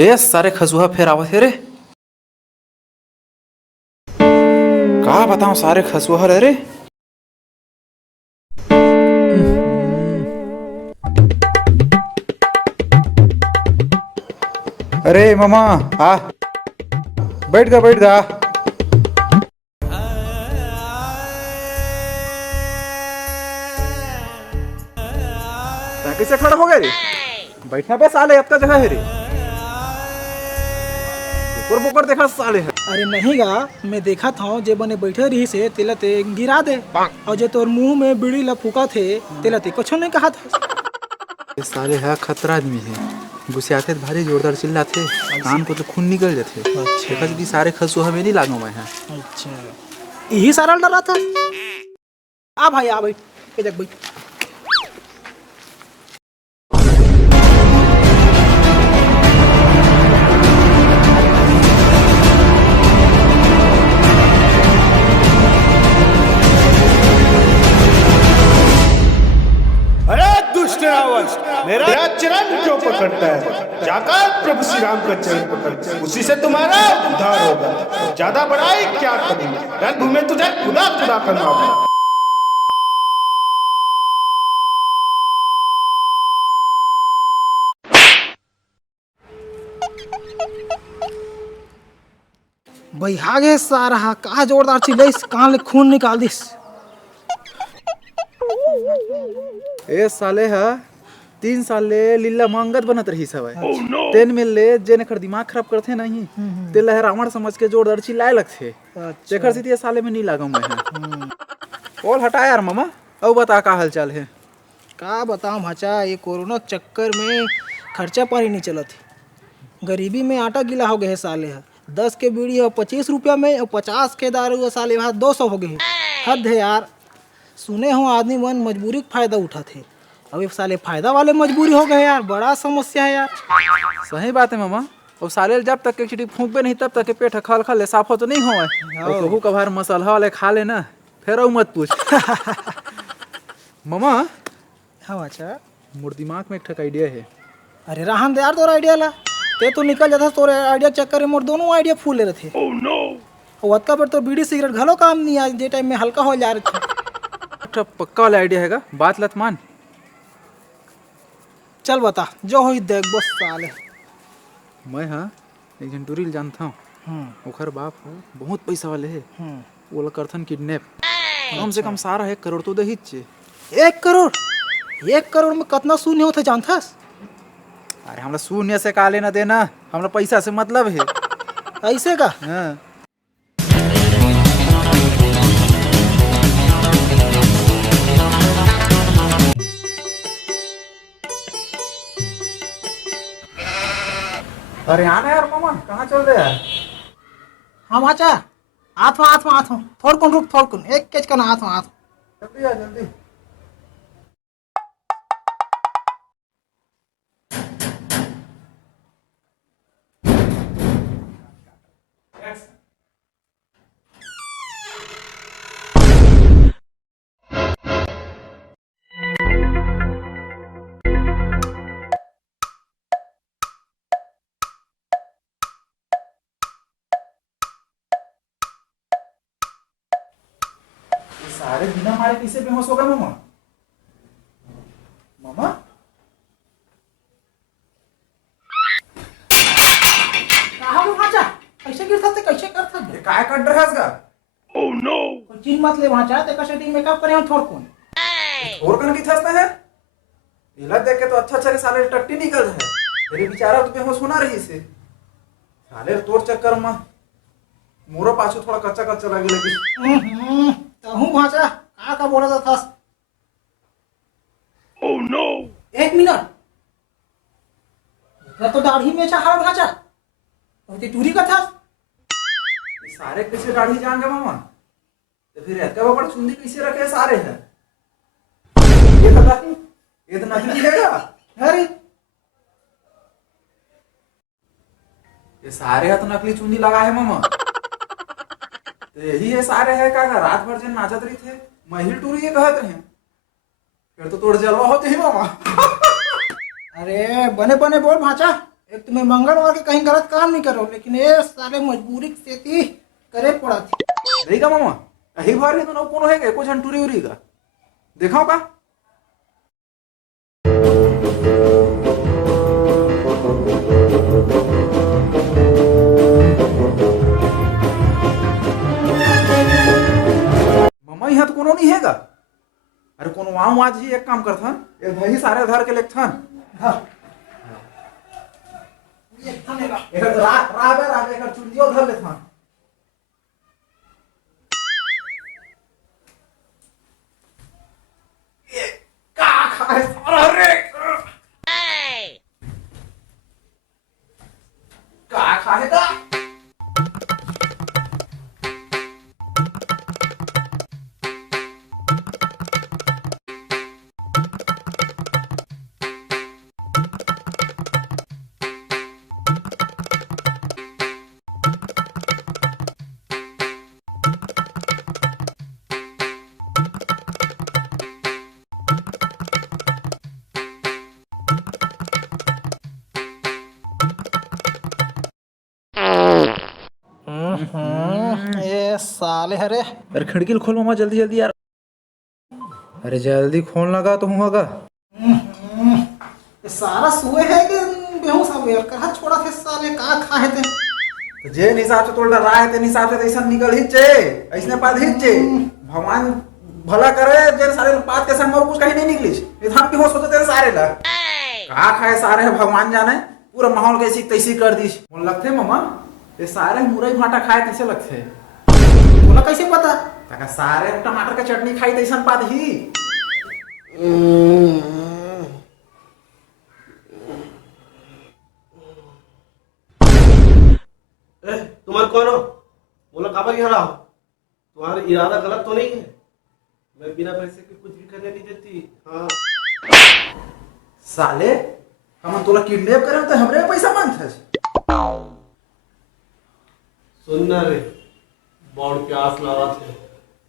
ए सारे खसुआ फिर आवत हे रे। का बताऊं सारे खसुआ रे। अरे मामा आ बैठ गा कैसे खड़ा हो गए रे। बैठना पे साले अब का जगह है रे। ऊपर ऊपर देखा साले है। अरे नहीं गा, मैं देखा था जे बने बैठे रही से तेला ते गिरा दे और जे तोर मुंह में बीड़ी ला फूका थे तेला ते कुछ नहीं कहा था। ये साले है खतरा आदमी है। गुस्साते भारी जोरदार चिल्लाते कान को तो खून निकल जाते। देखा जी सारे खसुआ हमें नहीं लागू मैं है। अच्छा यही सारा डरा था। आ भाई आ बैठ देख बैठ। मेरा चरण जो पकड़ता है जाकर प्रभु श्री राम का चरण पकड़ता है, उसी से तुम्हारा उद्धार होगा। ज्यादा बड़ाई क्या करेंगे, रणभूमि में तुझे खुदा खुदा करना होगा। भाई आगे सारा कहा जोरदार चिल्लाइस कान ले खून निकाल दिस। ए साले है 3 साल ले लीला मंगत बनत रही सब तेन में ले जेने कर दिमाग खराब करथे नहीं ते लह रावण समझ के जोरदार चिल्लाए लगथे। जेकर सीधी साले में नहीं लागो मैं है। बोल हटा यार मामा अब बता का हाल चाल है। का बताऊं भाचा, ये कोरोना चक्कर में खर्चा पानी नहीं चलत है। गरीबी में आटा गीला हो गए साले है। 10 के बीड़ी हो 25 रुपया में और 50 के दारू साले वहाँ 200 हो गए। हद है यार। सुने हो आदमी मन मजबूरी का फायदा उठा थे, अभी साले फायदा वाले मजबूरी हो गए यार। बड़ा समस्या है यार। सही बात है मामा। और साले जब तक के चिटी फूंकबे नहीं तब तक के पेट खल खल साफ हो तो नहीं होए। और कहू कभार मसाला वाले खा लेना फिर मत पूछ। मामा हाँ अच्छा मोर दिमाग में एक ठक आइडिया है। अरे रहन दे यार तोरा आइडिया ला। ते तो निकल जाता तोरे आइडिया चक्कर में मोर दोनों आइडिया फूल ले रहे थे। Oh no. और वतका पर तो बीड़ी सिगरेट घलो काम नहीं आज जे टाइम में हल्का हो जा रहे थे। पक्का वाला आइडिया हैगा, बात लत मान। चल बता जो हो देख बस साले। मैं हाँ एक जन टूरिल जानता हूँ। ओखर बाप बहुत पैसा वाले है। वो लोग करथन किडनैप। कम से कम सारा 1 करोड़ तो दही चे। 1 करोड़? 1 करोड़ में कितना शून्य होता जानथस? अरे हमरा शून्य से का लेना देना, हमरा पैसा से मतलब है। ऐसे का? हाँ। अरे आना यार मामा कहाँ चल रहे यार। हाँ भाचा आथ में थोड़ कौन रुक थोड़ कौन एक केच का ना आथ जल्दी आ जल्दी। सारे बिना मारे कैसे बेहोश हो गए मामा। मामा कहाँ वो भाचा ऐसे गिरता ते कैसे करता ये काय कट रहा है इसका। Oh no. चिन मत ले भाचा ते का सेटिंग मेकअप करे हम थोड़ कौन और कन की थसता है। इला देख के तो अच्छा साले टट्टी निकल रहा है। मेरे बेचारा तो बेहोश होना रही से साले तोर चक्कर में मोरो पाछू थोड़ा कच्चा लगी। तहु भाचा का बोला था। Oh no. 1 मिनट तो दाढ़ी में चाहा भाचा और ते टूरी का था। ये सारे कैसे दाढ़ी जाएंगे मामा। तो फिर रहता वो बड़ा चुंदी कैसे रखे सारे हैं। ये तो नकली है। अरे ये सारे तो नकली चुंदी लगा है मामा। तो यही है सारे है का रात भर जन नाचत रही थे महिल टूरी ये कहत रहे फिर तो तोड़ जलवा होते ही मामा। अरे बने बने बोल भाचा एक तो मैं मंगलवार के कहीं गलत काम नहीं कर रहा हूँ, लेकिन ये साले मजबूरी से थी करे पड़ा थी। नहीं का मामा कहीं बार तो ना कोनो है के कुछ टूरी उरी का देखाओ का मामा यहाँ तो कोनो नहीं है का। अरे कोनो वहाँ आज ही एक काम करथन एक भाई सारे आधार के लेखथन हाँ ये थानेगा एक राबे एक चुड़ियो धर लेथन का खाए सारा रे का खाएगा ये साले हरे अरे खिड़की खोल मामा जल्दी जल्दी यार। अरे जल्दी खोल लगा तो होगा ये सारा सुए है कि बेहोश हो यार कहाँ छोड़ा थे साले कहाँ खाए थे। तो जे हिसाब से तोड़ रहा है तेन हिसाब से ऐसा निकल ही चे ऐसने पाद ही चे भगवान भला करे जे सारे पाद के संग और कुछ कहीं नहीं निकली इधर भी हो सोचे तेरे सारे ला कहाँ खाए सारे है भगवान जाने पूरा माहौल कैसी तैसी कर दी बोल लगते मामा ये सारे मुरई भाटा खाए कैसे लगते बोला कैसे पता तका सारे टमाटर का चटनी खाई तैसन पाद ही तुम्हारे कौन हो बोला काबा क्यों रहा हो तुम्हारा इरादा गलत तो नहीं है मैं बिना पैसे के कुछ भी करने नहीं देती हाँ साले हम तोला किडनैप करे तो हमरे पैसा मांगथे सुनना रे बॉन्ड के आस लगा थे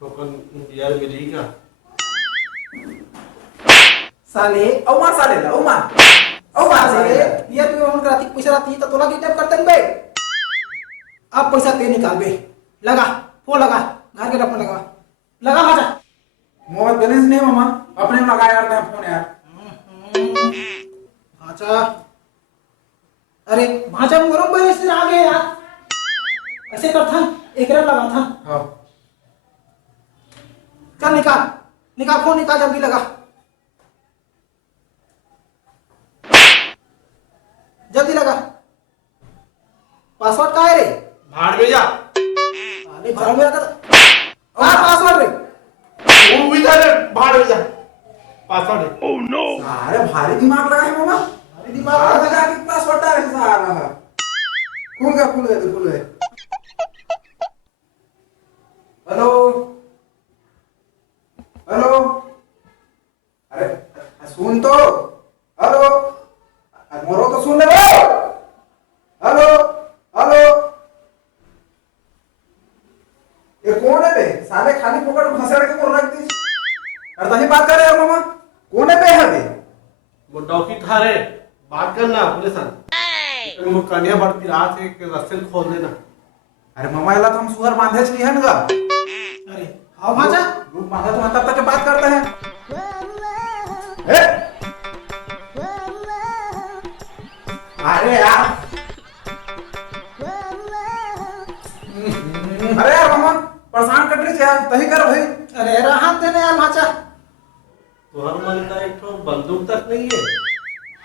टोकन यार मिली का साले औ साले ला औ साले ये भी हम राती पैसा राती तो तोला किडनैप करते बे अब पैसा ते निकाल बे लगा फोन लगा घर के रखने लगा भाजा मोबाइल बैलेंस नहीं मामा अपने में लगाया यार फोन यार भाजा अरे भाजा मरो बैलेंस से आ गए यार ऐसे कर था एक रन लगा था हां चल निकाल फोन निकाल जल्दी लगा जल्दी लगा पासवर्ड का है रे भाड़ में जा अरे भाड़ में लगा पासवर्ड रे वो भी जा भाड़ में जा पासवर्ड है ओह नो अरे भारी दिमाग लगा है मामा अरे दिमाग लगा कितना छोटा है सारा खुल गया हेलो हेलो अरे सुन तो हेलो मोरो तो सुन ले हेलो हेलो ये कौन है बे साले खाली पकड़ घसड़ के मोर रख दी अरे तनी बात कर यार मामा कौन है बे हबे वो डॉकी था रे बात करना अपने साथ वो कन्या बढ़ती रात है कि रास्ते खोल देना अरे मामा इला तो हम सुअर बांधे छी हन गा अरे आओ भाजा रूप बांधा तो हम तब तक बात करते हैं ए? अरे यार अरे यार मामा परेशान कर रही यार तही कर भाई अरे राहत देने यार भाजा तो हर मन का एक तो बंदूक तक नहीं है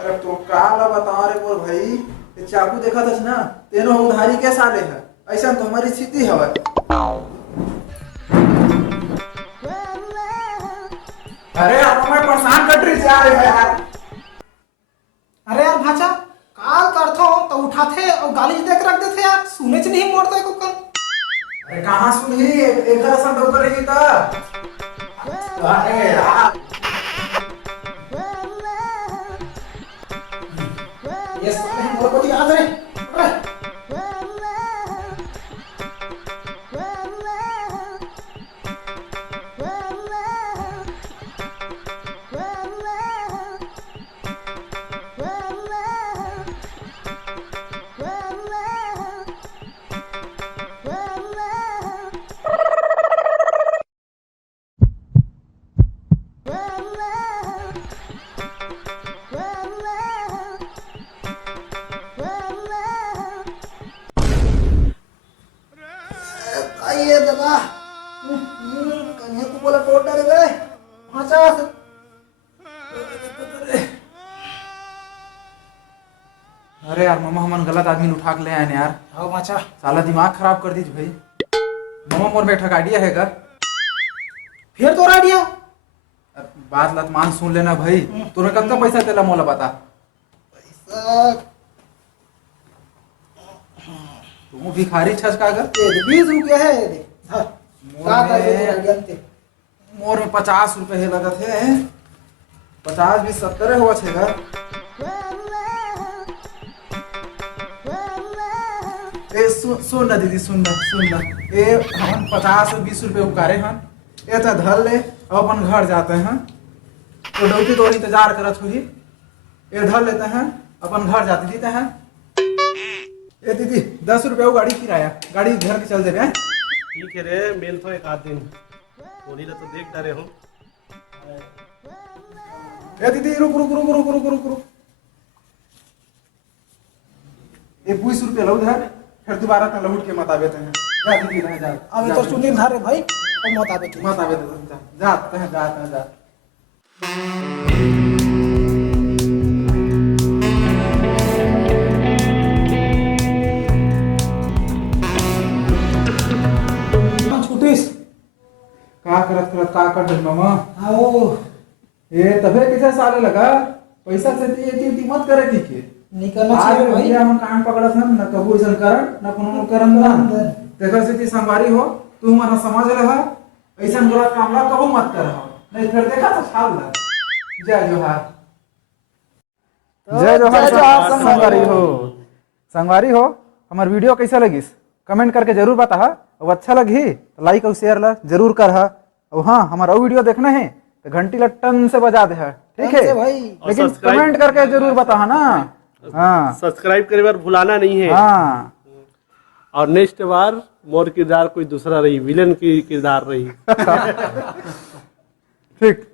अरे तो का ला बता रे मोर भाई ये चाकू देखा था ना तेनो उधारी के साले है ऐसा तो हमारी स्थिति है अरे यार मैं परेशान कर रही यार अरे यार भाजा काल करथो तो उठाते और गाली देख रख देते यार सुने च नहीं मोड़ते को कल अरे कहाँ सुनी एक हर संग ऊपर रही था अरे यार ये साले मोर को याद रे बा कन्या को बोला टोट डाले गए भाचा से अरे यार मामा हमन गलत आदमी ने उठा के ले आए ने यार। आओ भाचा साला दिमाग खराब कर दी भाई। मामा मोर में ठग आइडिया है का? फिर तो आइडिया बात लत मान सुन लेना भाई। तोरे कत्ता पैसा तेला मोला बता। पैसा तू भिखारी छस का गा? 20 रुपया है दे धर का था ये आइडिया ते मोर में 50 रुपए है लगत है। 50 20 70 हुआ छेगा। ए सुन ना दीदी सुन ना ए हम 50 और 20 रुपए उकारे हन। ए तो धर ले अब अपन घर जाते हैं। तो डौकी तो इंतजार करत हुई। ए धर लेते हैं अपन घर जाते देते हैं। ए दीदी 10 रुपए वो गाड़ी किराया गाड़ी घर के चल देवे। ठीक है रे मेल तो एक आध दिन थोड़ी ना तो देख डरे हूँ। ए दीदी रुक रुक रुक रुक रुक रुक रुक। ए 20 रुपए लो धर फिर दोबारा त लौट के मत आवे ते हैं। जा दीदी रह जा। अब तो सुनील धर रे भाई और मत आवे मत आवे ते जा जा। छुटीस का करत का कर दे मामा। आओ ए तबे कैसे साले लगा पैसा से ती मत करे की के निकलना आज चाहिए भाई भैया हम कान पकड़त हन न कबू इसन करन न कोनो करन ना तेकर से ती संगवारी हो तू मना समझ रहा ऐसन गलत काम ला कबू मत कर नहीं फिर देखा तो छाल ला। जय जोहार जय जोहार संगवारी हो। हमार वीडियो कैसा लगिस कमेंट करके जरूर बता। और अच्छा लगी तो लाइक और शेयर ला जरूर कर। और हाँ हमारा वीडियो देखना है तो घंटी ला टन से बजा दे ठीक है भाई लेकिन कमेंट करके जरूर बता ना। हाँ सब्सक्राइब करे बार भुलाना नहीं है। हाँ और नेक्स्ट बार मोर किरदार कोई दूसरा रही विलन की किरदार रही। ठीक।